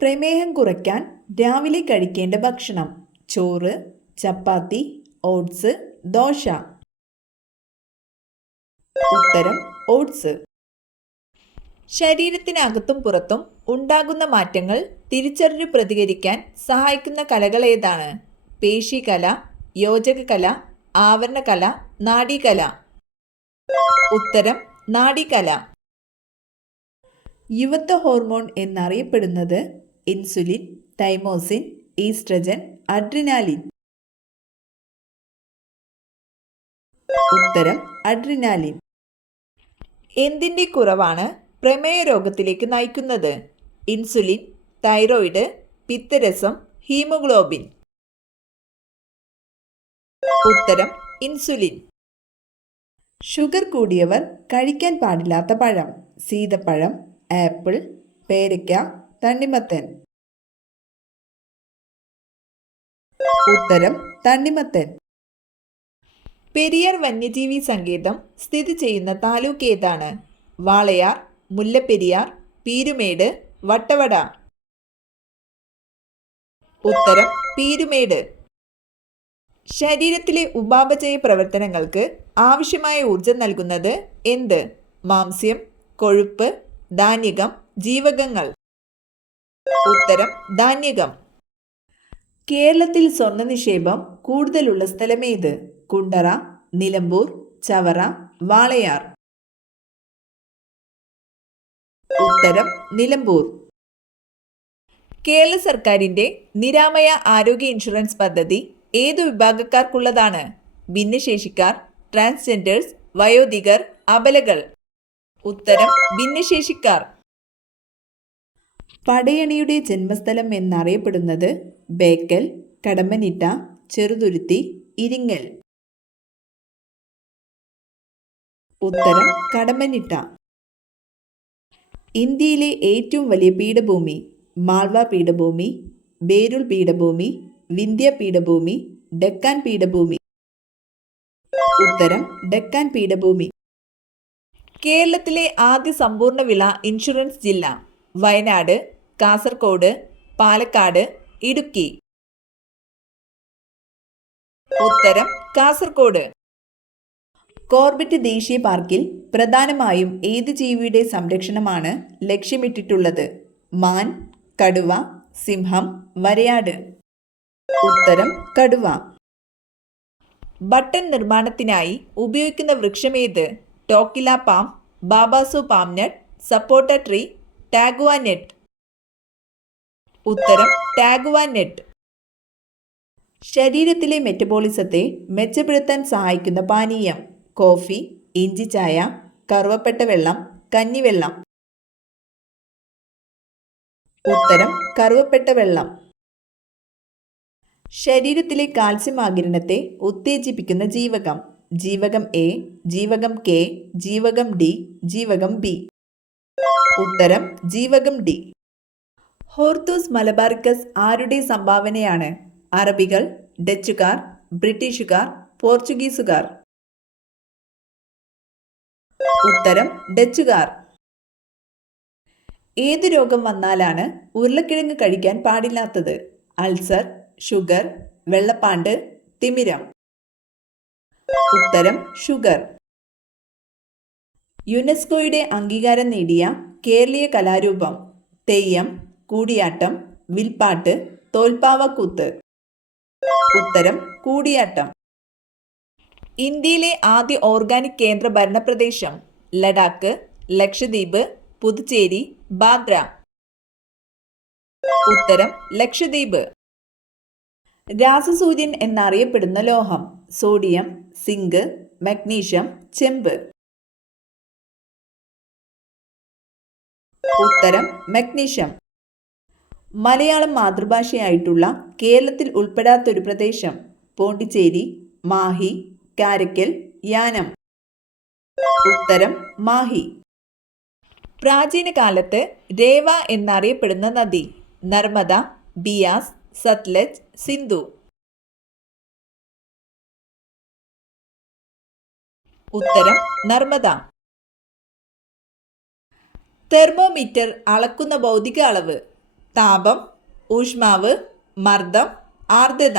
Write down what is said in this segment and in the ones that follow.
പ്രമേഹം കുറയ്ക്കാൻ രാവിലെ കഴിക്കേണ്ട ഭക്ഷണം: ചോറ്, ചപ്പാത്തി, ഓട്സ്, ദോശ. ഉത്തരം ഓട്സ്. ശരീരത്തിനകത്തും പുറത്തും ഉണ്ടാകുന്ന മാറ്റങ്ങൾ തിരിച്ചറിഞ്ഞു പ്രതികരിക്കാൻ സഹായിക്കുന്ന കലകൾ ഏതാണ്? പേശികല, യോജകകല, ആവരണകല, നാഡീകല. ഉത്തരം നാഡീകല. യുവത്വ ഹോർമോൺ എന്നറിയപ്പെടുന്നത്? Insulin, thymosin, oestrogen, adrenaline. ഉത്തരം അഡ്രിനാലിൻ. എന്തിൻ്റെ കുറവാണ് പ്രമേയ രോഗത്തിലേക്ക് നയിക്കുന്നത്? ഇൻസുലിൻ, തൈറോയിഡ്, പിത്തരസം, ഹീമോഗ്ലോബിൻ. ഉത്തരം ഇൻസുലിൻ. ഷുഗർ കൂടിയവർ കഴിക്കാൻ പാടില്ലാത്ത പഴം: സീതപ്പഴം, ആപ്പിൾ, പേരയ്ക്ക, തണ്ണിമത്തൻ. ഉത്തരം തണ്ണിമത്തൻ. പെരിയാർ വന്യജീവി സങ്കേതം സ്ഥിതി ചെയ്യുന്ന താലൂക്ക് ഏതാണ്? വാളയാർ, മുല്ലപ്പെരിയാർ, പീരുമേട്, വട്ടവട. ഉത്തരം പീരുമേട്. ശരീരത്തിലെ ഉപാപചയ പ്രവർത്തനങ്ങൾക്ക് ആവശ്യമായ ഊർജം നൽകുന്നത് എന്ത്? മാംസ്യം, കൊഴുപ്പ്, ധാന്യകം, ജീവകങ്ങൾ. ഉത്തരം ധാന്യകം. കേരളത്തിൽ സ്വർണ്ണ നിക്ഷേപം കൂടുതലുള്ള സ്ഥലമേത്? കുണ്ടറ, നിലമ്പൂർ, ചവറ, വാളയാർ. ഉത്തരം നിലമ്പൂർ. കേരള സർക്കാരിൻ്റെ നിരാമയ ആരോഗ്യ ഇൻഷുറൻസ് പദ്ധതി ഏതു വിഭാഗക്കാർക്കുള്ളതാണ്? ഭിന്നശേഷിക്കാർ, ട്രാൻസ്ജെൻഡേഴ്സ്, വയോധികർ, അബലകൾ. ഉത്തരം ഭിന്നശേഷിക്കാർ. പടയണിയുടെ ജന്മസ്ഥലം എന്നറിയപ്പെടുന്നത്? ബേക്കൽ, കടമ്മനിട്ട, ചെറുതുരുത്തി, ഇരിങ്ങൽ. ഉത്തരം കടമ്മനിട്ട. ഇന്ത്യയിലെ ഏറ്റവും വലിയ പീഠഭൂമി? മാൾവ പീഠഭൂമി, ബേരുൾ പീഠഭൂമി, വിന്ധ്യ പീഠഭൂമി, ഡെക്കാൻ പീഠഭൂമി. ഉത്തരം ഡെക്കാൻ പീഠഭൂമി. കേരളത്തിലെ ആദ്യ സമ്പൂർണ്ണ വിള ഇൻഷുറൻസ് ജില്ല? വയനാട്, കാസർഗോഡ്, പാലക്കാട്, ഇടുക്കി. ഉത്തരം കാസർഗോഡ്. കോർബറ്റ് ദേശീയ പാർക്കിൽ പ്രധാനമായും ഏത് ജീവിയുടെ സംരക്ഷണമാണ് ലക്ഷ്യമിട്ടിട്ടുള്ളത്? മാൻ, കടുവ, സിംഹം, വരയാട്. ഉത്തരം കടുവ. ബട്ടൺ നിർമ്മാണത്തിനായി ഉപയോഗിക്കുന്ന വൃക്ഷമേത്? ടോക്കില പാം, ബാബാസു പാം നട്ട്, സപ്പോട്ട ട്രീ, ടാഗുവ നെറ്റ്. ഉത്തരം ടാഗുവ നെറ്റ്. ശരീരത്തിലെ മെറ്റബോളിസത്തെ മെച്ചപ്പെടുത്താൻ സഹായിക്കുന്ന പാനീയം? കോഫി, ഇഞ്ചി ചായ, കറുവപ്പട്ട വെള്ളം, കഞ്ഞിവെള്ളം. ഉത്തരം കറുവപ്പട്ട വെള്ളം. ശരീരത്തിലെ കാൽസ്യം ആഗിരണത്തെ ഉത്തേജിപ്പിക്കുന്ന ജീവകം? ജീവകം എ, ജീവകം കെ, ജീവകം ഡി, ജീവകം ബി. ഉത്തരം ജീവകം ഡി. ഹോർത്തൂസ് മലബാറിക്കസ് ആരുടെ സംഭാവനയാണ്? അറബികൾ, ഡച്ചുകാർ, ബ്രിട്ടീഷുകാർ, പോർച്ചുഗീസുകാർ. ഉത്തരം ഡച്ചുകാർ. ഏതു രോഗം വന്നാലാണ് ഉരുളക്കിഴങ്ങ് കഴിക്കാൻ പാടില്ലാത്തത്? അൾസർ, ഷുഗർ, വെള്ളപ്പാണ്ട്, തിമിരം. ഉത്തരം ഷുഗർ. യുനെസ്കോയുടെ അംഗീകാരം നേടിയ കേരളീയ കലാരൂപം? തെയ്യം, കൂടിയാട്ടം, വിൽപ്പാട്ട്, തോൽപ്പാവക്കൂത്ത്. ഉത്തരം കൂടിയാട്ടം. ഇന്ത്യയിലെ ആദ്യ ഓർഗാനിക് കേന്ദ്ര ഭരണ പ്രദേശം? ലഡാക്ക്, ലക്ഷദ്വീപ്, പുതുച്ചേരി, ബാന്ദ്ര. ഉത്തരം ലക്ഷദ്വീപ്. രാസസൂര്യൻ എന്നറിയപ്പെടുന്ന ലോഹം? സോഡിയം, സിങ്ക്, മഗ്നീഷ്യം, ചെമ്പ്. ഉത്തരം മഗ്നീഷ്യം. മലയാളം മാതൃഭാഷയായിട്ടുള്ള കേരളത്തിൽ ഉൾപ്പെടാത്തൊരു പ്രദേശം? പോണ്ടിച്ചേരി, മാഹി, കാരയ്ക്കൽ, യാനം. ഉത്തരം മാഹി. പ്രാചീന കാലത്ത് രേവ എന്നറിയപ്പെടുന്ന നദി? നർമ്മദ, ബിയാസ്, സത്ലജ്, സിന്ധു. ഉത്തരം നർമ്മദ. തെർമോമീറ്റർ അളക്കുന്ന ഭൗതിക അളവ്? താപം, ഊഷ്മാവ്, മർദ്ദം, ആർദ്രത.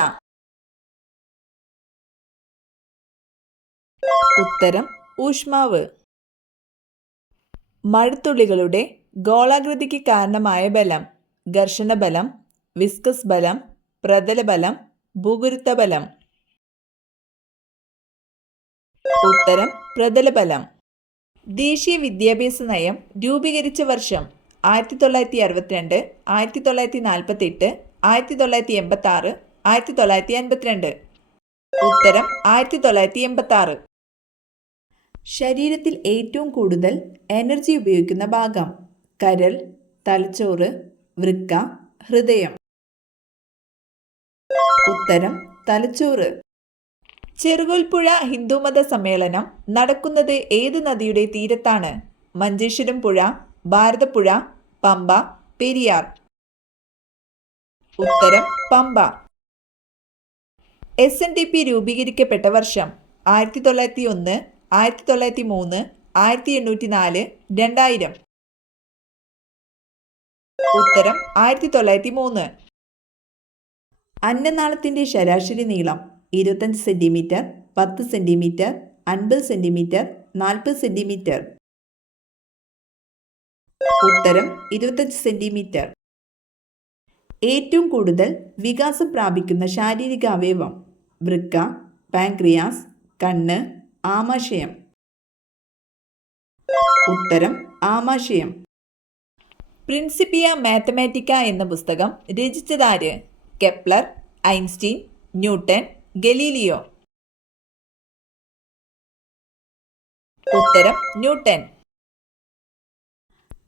ഉത്തരം ഊഷ്മാവ്. മഴത്തുള്ളികളുടെ ഗോളാകൃതിക്ക് കാരണമായ ബലം: ഘർഷണബലം, വിസ്കസ് ബലം, പ്രതലബലം, ഭൂഗുരുത്വബലം. ഉത്തരം പ്രതലബലം. ദേശീയ വിദ്യാഭ്യാസ നയം രൂപീകരിച്ച വർഷം: 1962, 1948, 1986, 1952. ഉത്തരം 1986. ശരീരത്തിൽ ഏറ്റവും കൂടുതൽ എനർജി ഉപയോഗിക്കുന്ന ഭാഗം: കരൾ, തലച്ചോറ്, വൃക്ക, ഹൃദയം. ഉത്തരം തലച്ചോറ്. ചെറുകോൽപ്പുഴ ഹിന്ദുമത സമ്മേളനം നടക്കുന്നത് ഏത് നദിയുടെ തീരത്താണ്? മഞ്ചേശ്വരം പുഴ, ഭാരതപ്പുഴ, പമ്പ, പെരിയാർ. ഉത്തരം പമ്പ. SNDP രൂപീകരിക്കപ്പെട്ട വർഷം: 1901, 1903, 1804, 2000. ഉത്തരം 1903. അന്നനാളത്തിന്റെ ശരാശരി നീളം: 25 സെന്റിമീറ്റർ, 10 സെന്റിമീറ്റർ, 50 സെന്റിമീറ്റർ, 40 സെന്റിമീറ്റർ. ഉത്തരം 25 സെന്റിമീറ്റർ. ഏറ്റവും കൂടുതൽ വികാസം പ്രാപിക്കുന്ന ശാരീരിക അവയവം: വൃക്ക, പാൻക്രിയാസ്, കണ്ണ്, ആമാശയം. ഉത്തരം ആമാശയം. പ്രിൻസിപ്പിയ മാത്തമാറ്റിക്ക എന്ന പുസ്തകം രചിച്ചതാര്? Kepler, Einstein, Newton, Galileo. ഉത്തരം ന്യൂട്ടൺ.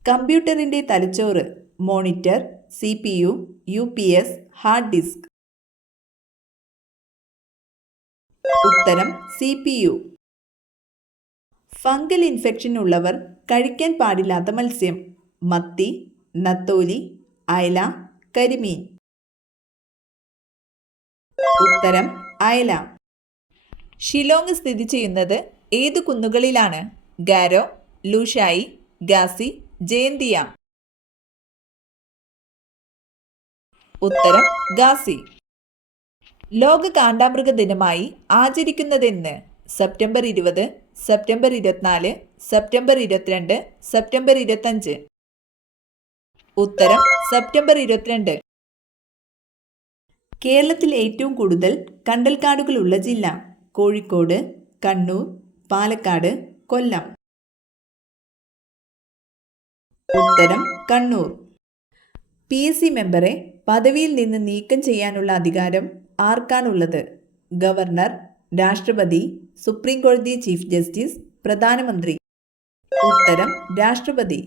കമ്പ്യൂട്ടറിന്റെ തലച്ചോറ്: monitor, CPU, UPS, hard disk. ഉത്തരം CPU. ഫംഗൽ ഇൻഫെക്ഷൻ ഉള്ളവർ കഴിക്കാൻ പാടില്ലാത്ത മത്സ്യം: മത്തി, നത്തോലി, അയല, കരിമീൻ. ഉത്തരം അയല. ഷിലോങ് സ്ഥിതി ചെയ്യുന്നത് ഏത് കുന്നുകളിലാണ്? ഗാരോ, ലൂഷായി, ഗാസി, ജയന്തിയ. ഉത്തരം ഗാസി. ലോക കാണ്ടാമൃഗ ദിനമായി ആചരിക്കുന്നതെന്ന്? September 20, September 24, September 22, September 25. ഉത്തരം സെപ്റ്റംബർ 22. കേരളത്തിൽ ഏറ്റവും കൂടുതൽ കണ്ടൽക്കാടുകളുള്ള ജില്ല: കോഴിക്കോട്, കണ്ണൂർ, പാലക്കാട്, കൊല്ലം. ഉത്തരം കണ്ണൂർ. PSC മെമ്പറെ പദവിയിൽ നിന്ന് നീക്കം ചെയ്യാനുള്ള അധികാരം ആർക്കാണുള്ളത്? ഗവർണർ, രാഷ്ട്രപതി, സുപ്രീം കോടതി ചീഫ് ജസ്റ്റിസ്, പ്രധാനമന്ത്രി. ഉത്തരം രാഷ്ട്രപതി.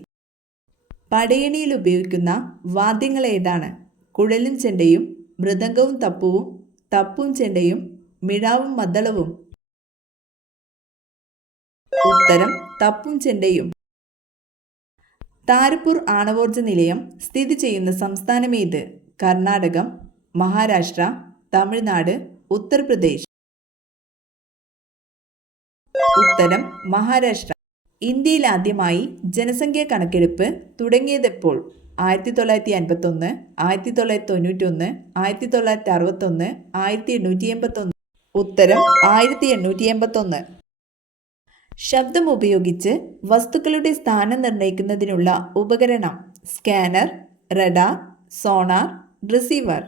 പടയണിയിൽ ഉപയോഗിക്കുന്ന വാദ്യങ്ങൾ ഏതാണ്? കുഴലും ചെണ്ടയും, മൃദംഗവും തപ്പുവും, തപ്പും ചെണ്ടയും, മിഴാവും മദ്ദളവും. ഉത്തരം തപ്പും ചെണ്ടയും. താരപ്പൂർ ആണവോർജ നിലയം സ്ഥിതി ചെയ്യുന്ന സംസ്ഥാനമേത്? കർണാടകം, മഹാരാഷ്ട്ര, തമിഴ്നാട്, ഉത്തർപ്രദേശ്. ഉത്തരം മഹാരാഷ്ട്ര. ഇന്ത്യയിൽ ആദ്യമായി ജനസംഖ്യാ കണക്കെടുപ്പ് തുടങ്ങിയതെപ്പോൾ? 1951, 1991, 1961, 1881. ഉത്തരം 1881. ശബ്ദം ഉപയോഗിച്ച് വസ്തുക്കളുടെ സ്ഥാനം നിർണ്ണയിക്കുന്നതിനുള്ള ഉപകരണം: സ്കാനർ, റഡാർ, സോണാർ, റിസീവർ.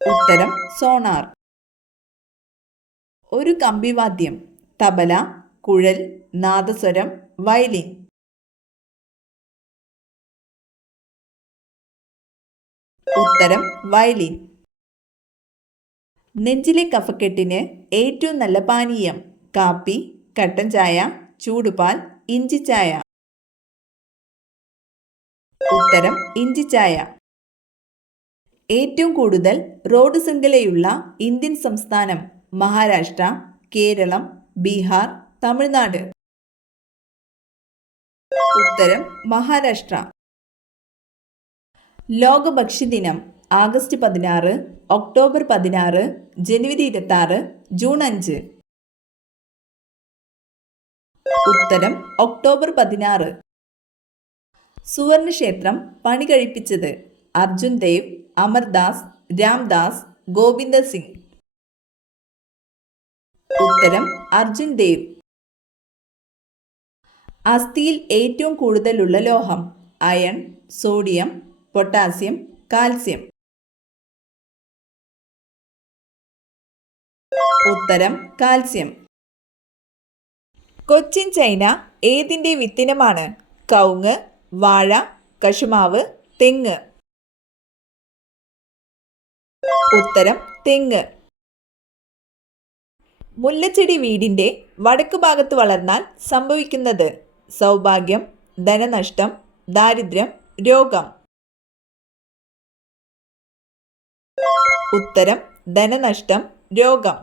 ഉത്തരം സോണാർ. ഒരു കമ്പിവാദ്യം: തബല, കുഴൽ, നാദസ്വരം, വയലിൻ. ഉത്തരം വയലിൻ. നെഞ്ചിലെ കഫക്കെട്ടിന് ഏറ്റവും നല്ല പാനീയം: കാപ്പി, കട്ടൻ ചായ, ചൂടുപാൽ, ഇഞ്ചിച്ചായ. ഉത്തരം ഇഞ്ചിച്ചായ. ഏറ്റവും കൂടുതൽ റോഡ് ശൃംഖലയുള്ള ഇന്ത്യൻ സംസ്ഥാനം: മഹാരാഷ്ട്ര, കേരളം, ബീഹാർ, തമിഴ്നാട്. ഉത്തരം മഹാരാഷ്ട്ര. ലോക ഭക്ഷ്യദിനം: ആഗസ്റ്റ് 16, ഒക്ടോബർ 16, ജനുവരി 26, ജൂൺ 5. ഉത്തരം ഒക്ടോബർ 16. സുവർണക്ഷേത്രം പണി കഴിപ്പിച്ചത് അർജുൻ ദേവ്, അമർദാസ്, രാംദാസ്, ഗോവിന്ദ സിംഗ്. ഉത്തരം അർജുൻ ദേവ്. അസ്ഥിയിൽ ഏറ്റവും കൂടുതലുള്ള ലോഹം അയൺ, സോഡിയം, പൊട്ടാസ്യം, കാൽസ്യം. ഉത്തരം കാൽസ്യം. കൊച്ചിൻ ചൈന ഏതിൻ്റെ വിത്തിനമാണ്? കവുങ്ങ്, വാഴ, കശുമാവ്, തെങ്ങ്. ഉത്തരം തെങ്ങ്. മുല്ലച്ചെടി വീടിൻ്റെ വടക്ക് ഭാഗത്ത് വളർന്നാൽ സംഭവിക്കുന്നത് സൗഭാഗ്യം, ധനനഷ്ടം, ദാരിദ്ര്യം, രോഗം. ഉത്തരം ധനനഷ്ടം, രോഗം.